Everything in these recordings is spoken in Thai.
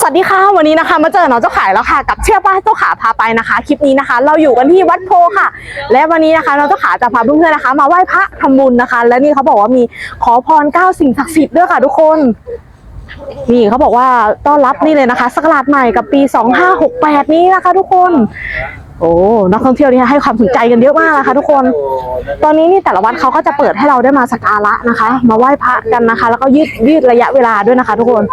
สวัสดีค่ะวันนี้นะคะ มาเจอน้องเจ้าขายแล้วค่ะ กับเชื่อป้าเจ้าขาพาไปนะคะคลิปนี้นะคะ เราอยู่กันที่วัดโพค่ะ และวันนี้นะคะน้องเจ้าขาจะพาเพื่อนๆนะคะ มาไหว้พระทำบุญนะคะ และนี่เขาบอกว่ามีขอพรเก้าสิ่งศักดิ์สิทธิ์ด้วยค่ะทุกคนนี่เขาบอกว่าต้อนรับนี่เลยนะคะสกราชใหม่กับปี 2568 นี้นะคะ ทุกคน โอ้นักท่องเที่ยวนี่ให้ความสนใจกันเยอะมากนะคะ ทุกคน ตอนนี้นี่แต่ละวัดเขาก็จะเปิดให้เราได้มาสักการะนะคะ มาไหว้พระกันนะคะ แล้วก็ยืดยืดระยะเวลาด้วยนะคะ ทุกคน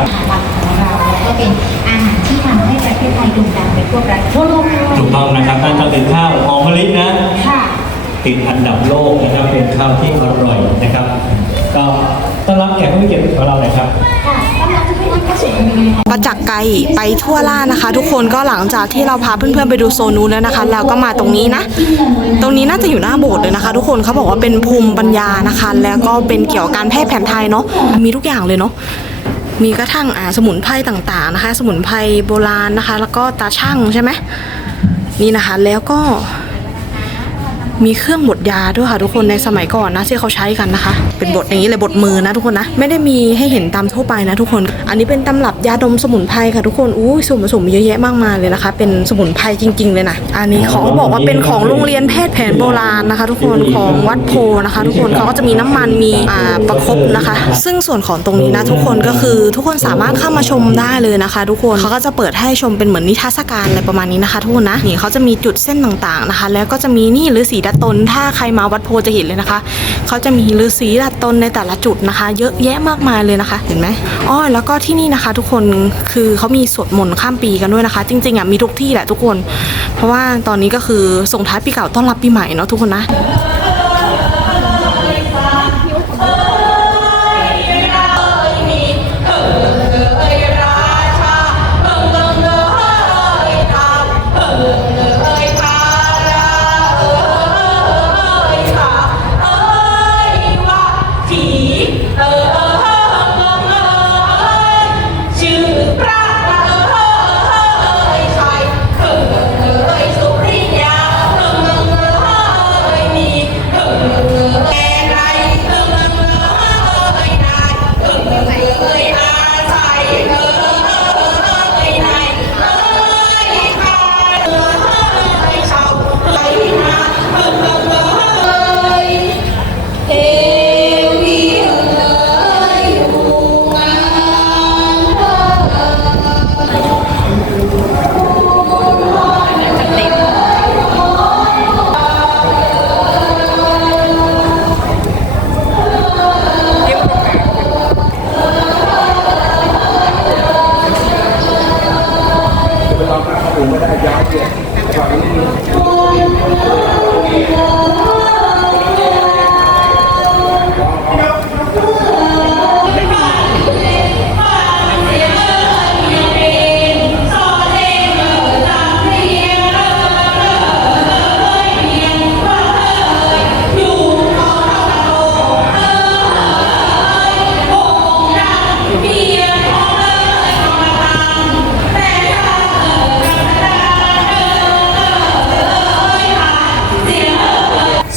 วยงามมากครับผักของเราแล้วก็เป็นอาหารที่ทำให้ประเทศไทยโด่งดังไปทั่วประเทศทั่วโลกเลยถูกต้องนะครับนั่นก็เป็นข้าวหอมมะลินะค่ะติดอันดับโลกนะครับเป็นข้าวที่อร่อยนะครับ ก็ต้อนรับแขกผู้มีเกียรติของเราเลยครับค่ะกำลังจะให้ท่านเข้าสู่ในงานประจักษ์ไกลไปทั่วล่านะคะ ทุกคนก็หลังจากที่เราพาเพื่อนๆไปดูโซนนู้นแล้วนะคะ เราก็มาตรงนี้นะ ตรงนี้น่าจะอยู่หน้าโบสถ์เลยนะคะ ทุกคนเขาบอกว่าเป็นภูมิปัญญานะคะ แล้วก็เป็นเกี่ยวกับการแพทย์แผนไทยเนาะมีทุกอย่างเลยเนาะ มีกระทั่งอ่าสมุนไพรต่างๆนะคะ สมุนไพรโบราณนะคะ แล้วก็ตาช่างใช่ไหมนี่นะคะแล้วก็ มีเครื่องบดยาด้วยค่ะทุกคนในสมัยก่อนนะที่เขาใช้กันนะคะ เป็นบดอย่างนี้เลยบดมือนะทุกคนนะ ไม่ได้มีให้เห็นตามทั่วไปนะทุกคน อันนี้เป็นตำรับยาดมสมุนไพรค่ะทุกคนอู้ส่วนผสมเยอะแยะมากมายเลยนะคะ เป็นสมุนไพรจริง ๆ เลยนะอันนี้เขาบอกว่าเป็นของโรงเรียนแพทย์แผนโบราณนะคะ ทุกคนของวัดโพนะคะ ทุกคนเขาก็จะมีน้ำมันมีอ่าประคบนะคะ ซึ่งส่วนของตรงนี้นะทุกคนก็คือทุกคนสามารถเข้ามาชมได้เลยนะคะ ทุกคนเขาก็จะเปิดให้ชมเป็นเหมือนนิทรรศการอะไรประมาณนี้นะคะ ทุกคนนะนี่เขาจะมีจุดเส้นต่างๆนะคะ แล้วก็จะมีนี่ฤาษีดัดตน ถ้าใครมาวัดโพจะเห็นเลยนะคะเขาจะมีฤาษีดัดตนในแต่ละจุดนะคะ เยอะแยะมากมายเลยนะคะ เห็นไหมอ๋อแล้วก็ที่นี่นะคะ ทุกคนคือเขามีสวดมนต์ข้ามปีกันด้วยนะคะ จริงๆอะมีทุกที่แหละทุกคน เพราะว่าตอนนี้ก็คือส่งท้ายปีเก่าต้อนรับปีใหม่เนาะทุกคนนะ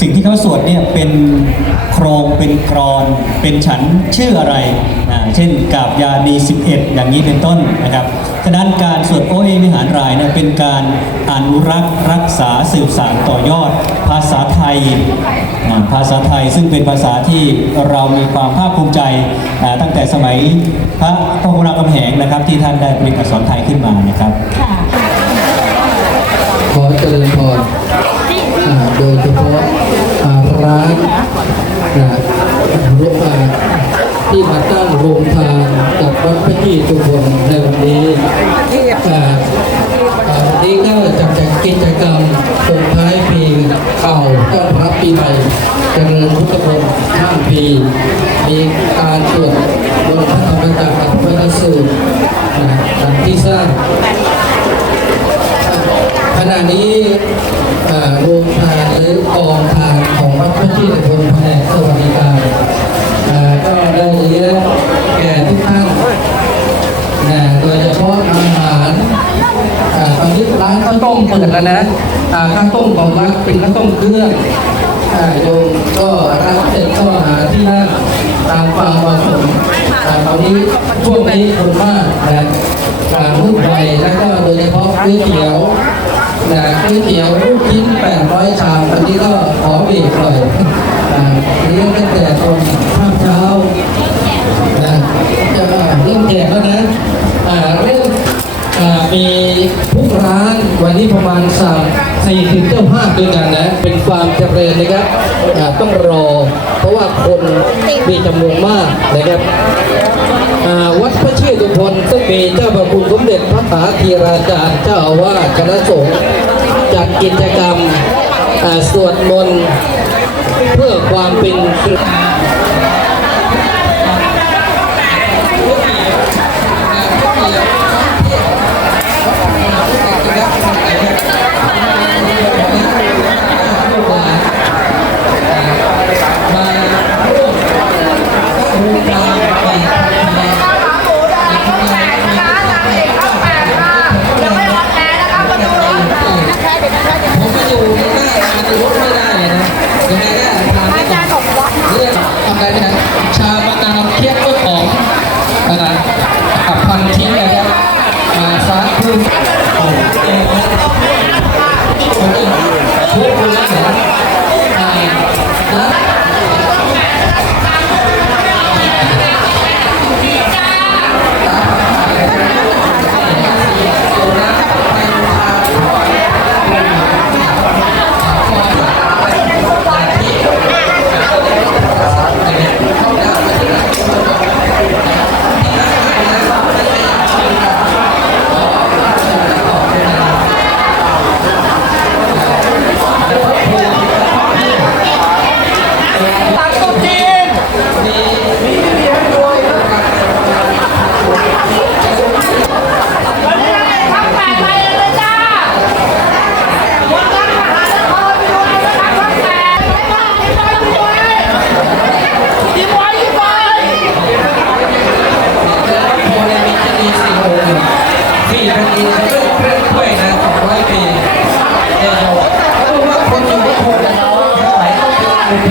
สิ่งที่เขาสวดเนี่ยเป็นโครงเป็นกรอน เป็นฉันชื่ออะไรอ่าเช่นกาบยานี11 อย่างนี้เป็นต้นนะครับฉะนั้นการสวดโอเอวิหารรายเนี่ยเป็นการอนุรักษ์รักษาสืบสานต่อยอด ภาษาไทยอ่าภาษาไทยซึ่งเป็นภาษาที่เรามีความภาคภูมิใจอ่าตั้งแต่สมัยพระพระพุทธกำแหงนะครับ ที่ท่านได้ผลิตอักษรไทยขึ้นมานะครับขอเจริญพรอ่าโดยเฉพาะอ่า ร้านนะรถมาที่มาตั้งโรงทานกับวัดพระที่ทุกคนในวันนี้อ่าอ่วันนี้ก็จะจัดกิจกรรมส่งท้ายปีเก่าต้อนรับปีใหม่เจริญพุทธมนต์ข้ามปี มีการสวดบนต์พระธรรมจักรกับพระสูตรนะดังที่ทราบขณะนี้โรงทานหรือกองทาน วัดพระที่ตะพลแผนกสวัสดิการก็ได้เลี้ยงแก่ทุกท่านนะโดยเฉพาะอาหารเอ่อตอนนี้ร้านข้าวต้มเปิดแล้วนะข้าวต้มของวัดเป็นข้าวต้มเครื่องโยมก็รับเสร็จก็หาที่นั่งตามความเหมาะสมอ่าตอนนี้ช่วงนี้คนมากนะอ่ารุ่นใหม่แล้วก็โดยเฉพาะก๋วยเตี๋ยว นะก๋วยเตี๋ยวลูกชิ้น800ชามตอนนี้ก็ขอเบรกหน่อยเลี้ยงตั้งแต่ตอนข้ามเช้านะจะเริ่มแจกแล้วนะ มีทุกร้านวันนี้ประมาณสามสี่สิบเจ้าภาพด้วยกันนะ เป็นความเจริญนะครับต้องรอ เพราะว่าคนมีจำนวนมากนะครับวัดพระเชื่อทุพลซึ่งมีเจ้าพระคุณสมเด็จพระมหาธีราจารย์เจ้าอาวาสคณะสงฆ์จัดกิจกรรมสวดมนต์เพื่อความเป็นสิริ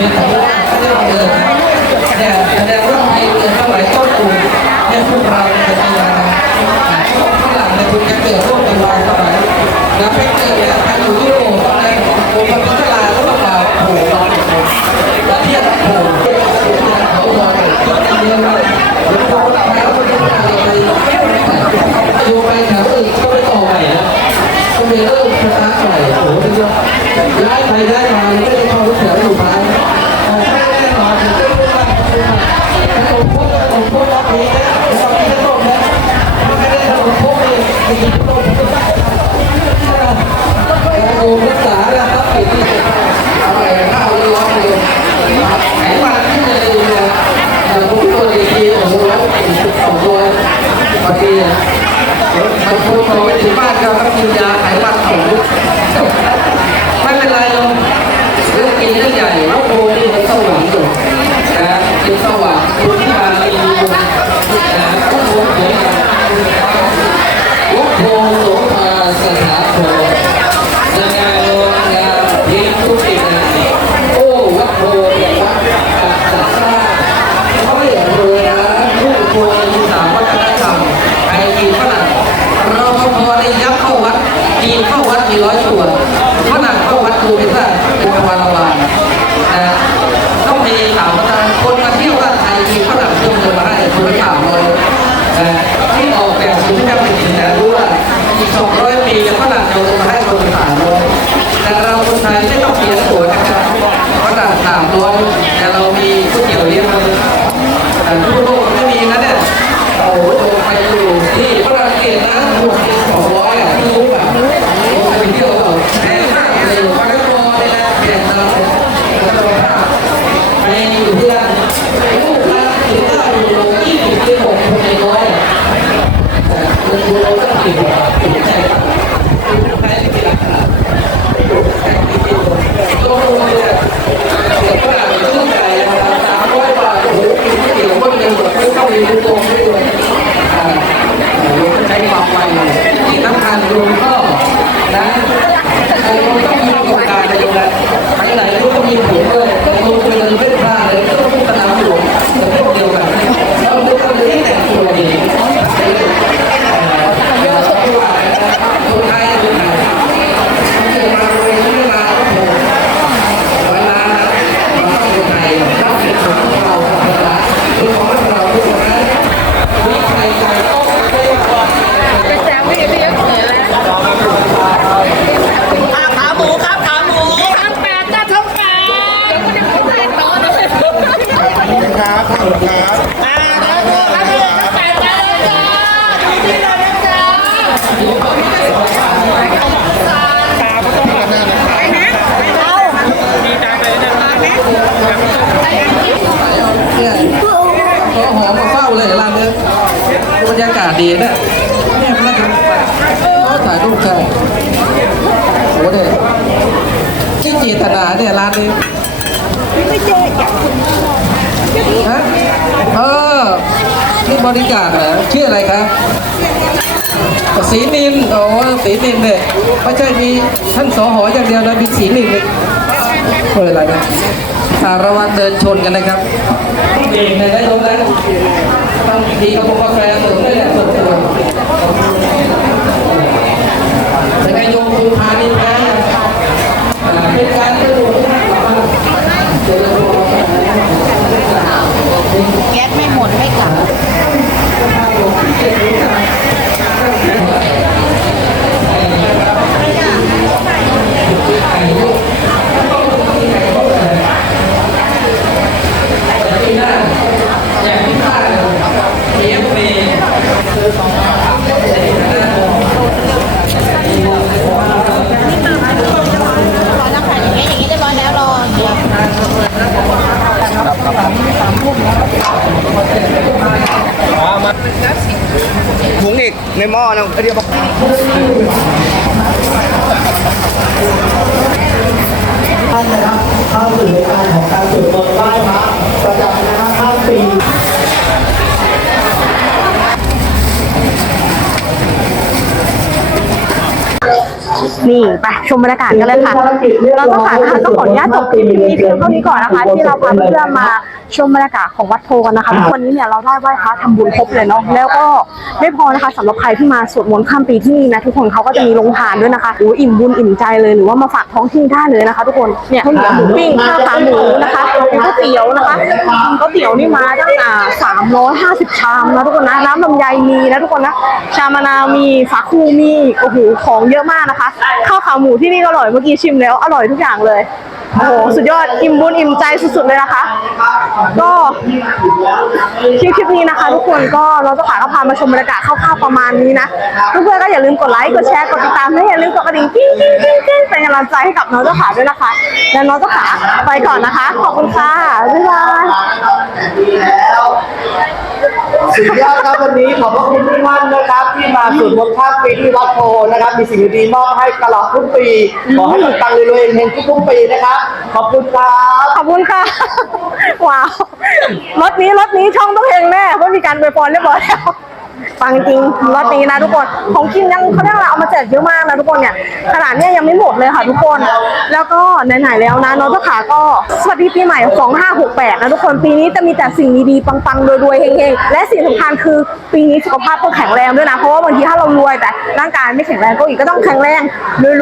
ยงแต่ว่าเรื่องเดินเนี่ยแสดงว่าไทยเกิดเท่าไหร่ต้นปูเนี่ยพวกเราเป็นพยานพวกฝรั่งเนี่ยคุณจะเกิดร่วมเป็นวา องจริงๆต้มโอ้รักษาแล้วครับไอ้ที่เอาไปข้าวร้อนเลยไอ้บ้านที่จะดูเนี่ยอย่างพวกตัวดีๆโอ้โหสิบสองตัวบางทีอ่ะบางคนบอกไปถึงบ้านก็ต้องกินยาไขมันสูง ฮะเออนี่บริการเหรอชื่ออะไรครับสีนินโอ้สีนินเนี่ยไม่ใช่มีท่านสอหออย่างเดียวนะมีสีนินเลยเปิดอะไรนะอ่าระวังเดินชนกันนะครับเองในได้ลงแล้วต้องดีกับกาแฟเสริมด้ยแหละส่วนตัวเป็นไงโยมคุณพาณิชย์นะเป็นการกระโดด แก๊สไม่หมดไม่กลับ ปีหน้าแจกพิซซ่าเอฟเอ ร้อนแล้วค่ะอย่างเงี้ยอย่างงี้เรียบร้อยแล้วรอ ถุงอีก ในหม้อนะเดี๋ยวบอกท่านนะครับเข้าสู่ในการของการสวดมนต์ไหว้พระประจำนะครับข้ามปีนี่ไปชมบรรยากาศกันเลยค่ะเราต้องค่ะก็ขออนุญาตจบคลิปนี้เพียงเท่านี้ก่อนนะคะ ที่เราพาเพื่อนมา ชมบรรยากาศของวัดโพกันนะคะวันนี้เนี่ยเราได้ไหว้พระทำบุญครบเลยเนาะแล้วก็ไม่พอนะคะสำหรับใครที่มาสวดมนต์ข้ามปีที่นี่นะทุกคนเขาก็จะมีโรงทานด้วยนะคะโอ้อิ่มบุญอิ่มใจเลยหรือว่ามาฝากท้องที่ได้เลยนะคะ ทุกคนเนี่ยข้าวเหนียวหมูปิ้งข้าวขาหมูนะคะเป็นก๋วยเตี๋ยวนะคะก๋วยเตี๋ยวนี่มาตั้งอ่าสามร้อยห้าสิบชามนะทุกคนนะน้ำลำไยมีนะทุกคนนะชามะนาวมีฝาคูมีโอ้โหของเยอะมากนะคะข้าวขาหมูที่นี่ก็อร่อยเมื่อกี้ชิมแล้วอร่อยทุกอย่างเลยโอ้โหสุดยอดอิ่มบุญอิ่มใจสุดๆเลยนะคะ ก็คลิปคลิปนี้นะคะ ทุกคนก็เราจะขายก็พามาชมบรรยากาศคร่าวๆประมาณนี้นะเพื่อนๆก็อย่าลืมกดไลค์กดแชร์กดติดตามและอย่าลืมกดกระดิ่งกิ้งกิ้งกิ้งกิ้งเป็นกำลังใจให้กับน้องเจ้าขาด้วยนะคะและน้องเจ้าขาไปก่อนนะคะ ขอบคุณค่ะบ๊ายบายดีแล้วสุดยอดครับวันนี้ขอบพระคุณทุกท่านนะครับ ที่มาสวดมนต์ข้ามปีที่วัดโพนะครับ มีสิ่งดีๆมอบให้ตลอดทุกปีขอให้ตังๆรวยๆเฮงๆทุกๆปีนะครับ ขอบคุณครับขอบคุณค่ะว้าว รถนี้รถนี้ช่องต้องเฮงแน่เพราะมีการไปฟอนเรียบร้อยแล้ว ฟังจริงรอบนี้นะทุกคนของกินยังเขาเรียกอะไรเอามาแจกเยอะมากนะทุกคนเนี่ยขนาดเนี้ยยังไม่หมดเลยค่ะทุกคน แล้วก็ไหนๆแล้วนะน้องเจ้าขาก็สวัสดีปีใหม่ 2568 นะทุกคนปีนี้จะมีแต่สิ่งดีๆปังๆรวยๆเฮงๆและสิ่งสำคัญคือปีนี้สุขภาพต้องแข็งแรงด้วยนะเพราะว่าบางทีถ้าเรารวยแต่ร่างกายไม่แข็งแรงก็อีกก็ต้องแข็งแรง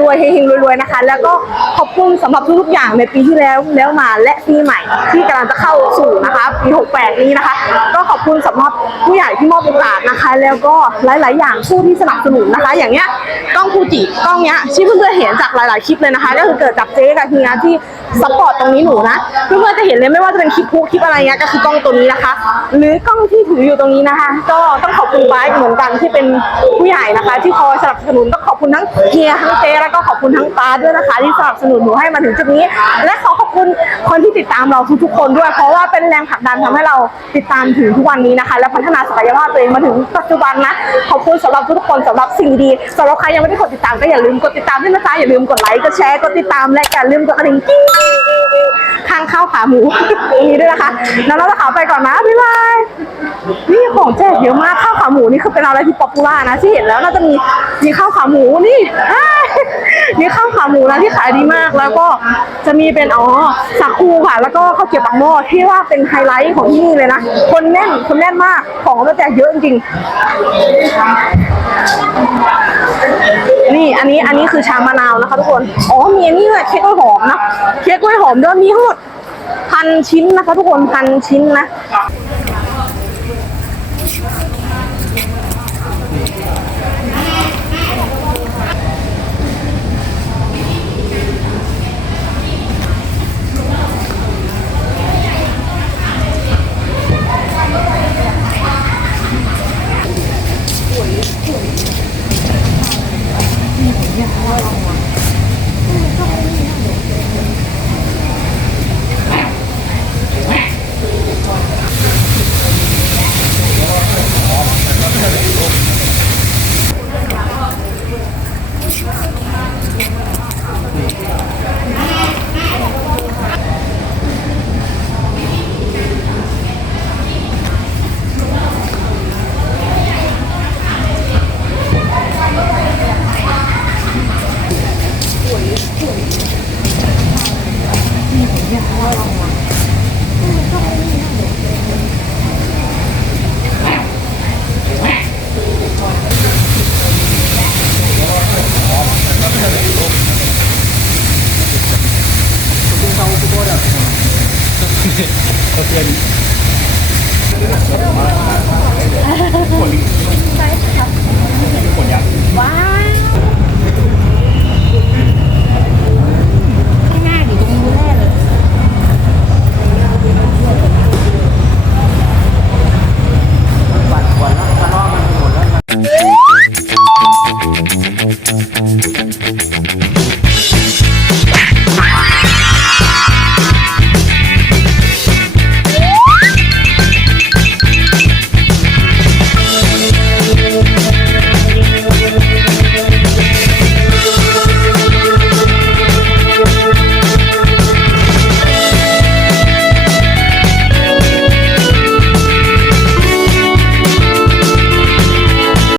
รวยๆเฮงๆรวยๆนะคะ แล้วก็ขอบคุณสำหรับทุกๆอย่างในปีที่แล้วแล้วมาและปีใหม่ที่กำลังจะเข้าสู่นะคะปี 68 นี้นะคะ ก็ขอบคุณสำหรับผู้ใหญ่ที่มอบโอกาสนะคะแล้วก็หลาย ๆ อย่างผู้ที่สนับสนุนนะคะ อย่างเงี้ยกล้องฟูจิกล้องเนี้ยที่เพื่อนๆเห็นจากหลาย ๆ คลิปเลยนะคะ ก็คือเกิดจากเจ๊กับเฮียที่ซัพพอร์ตตรงนี้หนูนะเพื่อนๆจะเห็นเลยไม่ว่าจะเป็นคลิปพูคลิปอะไรเงี้ยก็คือกล้องตัวนี้นะคะ หรือกล้องที่ถืออยู่ตรงนี้นะคะ ก็ต้องขอบคุณไบร์เหมือนกันที่เป็นผู้ใหญ่นะคะ ที่คอยสนับสนุนต้องขอบคุณทั้งเฮียทั้งเจ๊แล้วก็ขอบคุณทั้งป้าด้วยนะคะ ที่สนับสนุนหนูให้มาถึงจุดนี้ และขอขอบคุณคนที่ติดตามเราทุกๆคนด้วย เพราะว่าเป็นแรงผลักดันทำให้เราติดตามถึงทุกวันนี้นะคะ และพัฒนาศักยภาพตัวเองมาถึงปัจจุบันนะ ขอบคุณสำหรับทุกคนสำหรับสิ่งดีๆสำหรับใครยังไม่ได้กดติดตามก็อย่าลืมกดติดตามด้วยนะจ๊ะอย่าลืมกดไลค์กดแชร์กดติดตามและอย่าลืมกดกระดิ่งกิ้งข้างข้าวขาหมูตรงนี้ด้วยนะคะแล้วเราจะขาไปก่อนนะบ๊ายบายนี่ของแจกเยอะมากข้าวขาหมูนี่คือเป็นอะไรที่ป๊อปปูล่านะที่เห็นแล้วน่าจะมีมีข้าวขาหมูนี่ มีข้าวขาหมูนะที่ขายดีมาก แล้วก็จะมีเป็นอ๋อสาคูค่ะ แล้วก็ข้าวเกี๊ยวปากหม้อที่ว่าเป็นไฮไลท์ของที่นี่เลยนะ คนแน่นคนแน่นมาก ของมาแจกเยอะจริงๆนี่อันนี้อันนี้คือชามะนาวนะคะทุกคน อ๋อมีอันนี้ด้วยเค้กกล้วยหอมนะ เค้กกล้วยหอมด้วยมีทั้งหมดพันชิ้นนะคะ ทุกคนพันชิ้นนะ